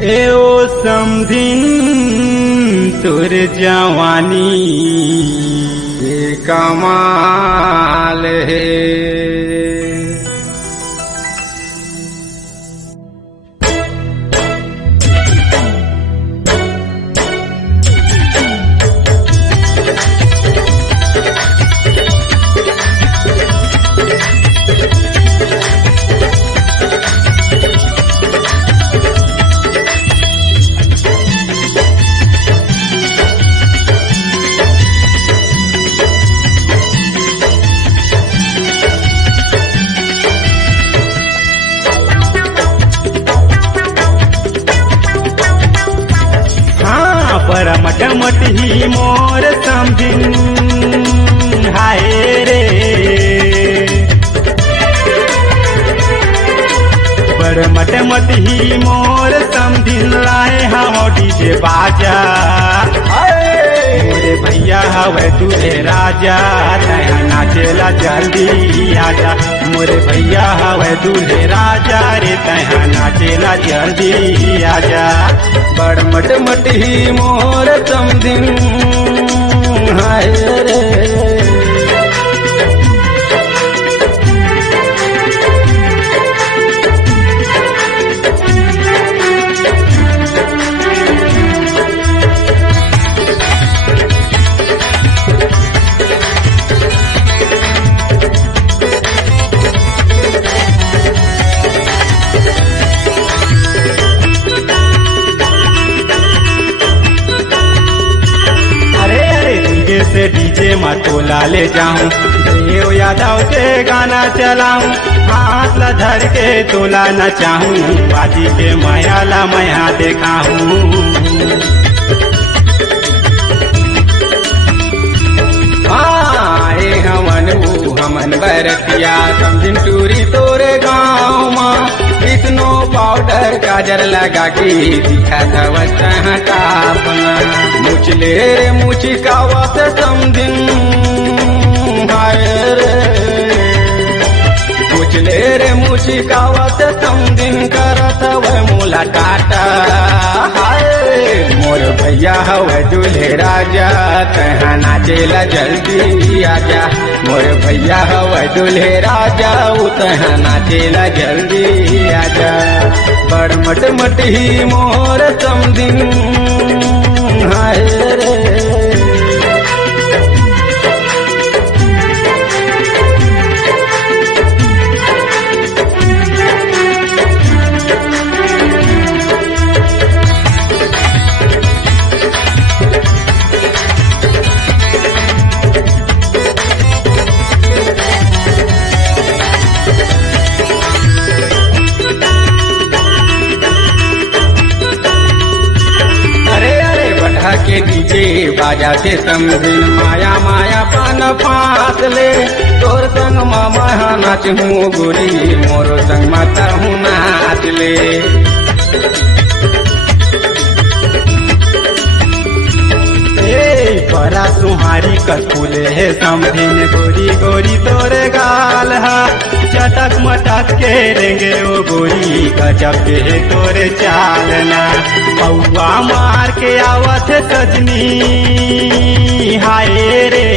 एओ समधिन तुर जवानी ये कमाल है। परमटमट ही मोर समधिन हाय रे, परमटमट ही मोर समधिन लाए हम डीजे बाजा। मोरे भैया हवे दूल्हे राजा, तैहा नाचेला जल्दी आजा। मोरे भैया हवे दूल्हे राजा रे, तैहा नाचेला जल्दी आजा। बड़ मट मट ही मोर समधिन हाय रे, से डीजे मतोला ले जाऊं, देव यादव से गाना चलाऊं, हाथ ला धर के तोला नचाऊं, बाजी के मायाला मैं देखाऊं। आए हमन बरतिया समझिन टूरी तोरे गाँव माँ, इतनो पाउडर काजर लगा के दिखा था मुचले रे मुचिकावा से समझिन हाय रे, मुचले रे मुचिकावा से समझिन करत वह मोला टाटा। हाय मोर भैया हवे दूल्हे राजा, तैहा नाचेला जल्दी आजा। मोर भैया हवे दूल्हे राजा, तैहा नाचेला जल्दी आजा। बड़ मट मट ही मोर समधिन हाय रे, के डीजे बाजा से समझिन माया माया पान पास ले, तोर संग मामा नाच हूँ गोरी, मोरो संग माता हूँ नाच ले। बड़ा सुहारी कसूले है समधिन, गोरी गोरी तोरे गाल हा, चटक मटक के रेंगे ओ गोरी, गजब के तोरे चालना। पौवा मार के आवत सजनी हाय रे,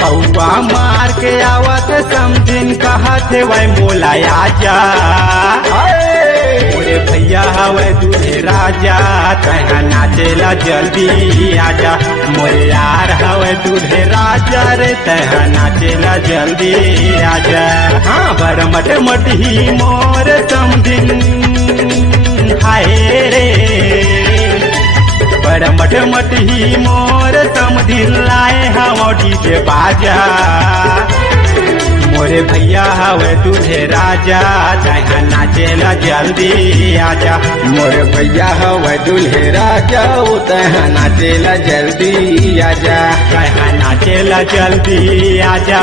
पौवा मार के आवत समधिन, कहत वै मोला आजा। मोरे भैया हवे दूल्हे राजा, तैहा नाचेला जल्दी आजा। मोरे यार हवे दूल्हे राजा रे, तैहा नाचेला जल्दी आजा। हाँ बड़ मट मट ही मोर समधिन हाय रे, बड़ मट मट ही मोर समधिन लाए हम डीजे बाजा। मोरे भैया हवे दूल्हे राजा, तैहा नाचेला जल्दी आजा। मोरे भैया हवे दूल्हे राजा, तैहा नाचेला जल्दी आजा। तैहा नाचेला जल्दी आजा,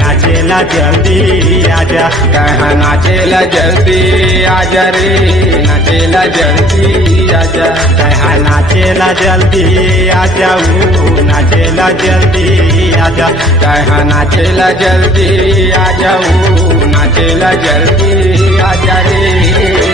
नाचेला जल्दी आजा। तैहा नाचेला जल्दी आजा रे, नाचेला जल्दी आजा। तैहा नाचेला जल्दी आजा, नाचेला जल्दी आजा। तैहा नाचेला जल्दी आ जाऊं, नाचेला जल्दी आ जा रे।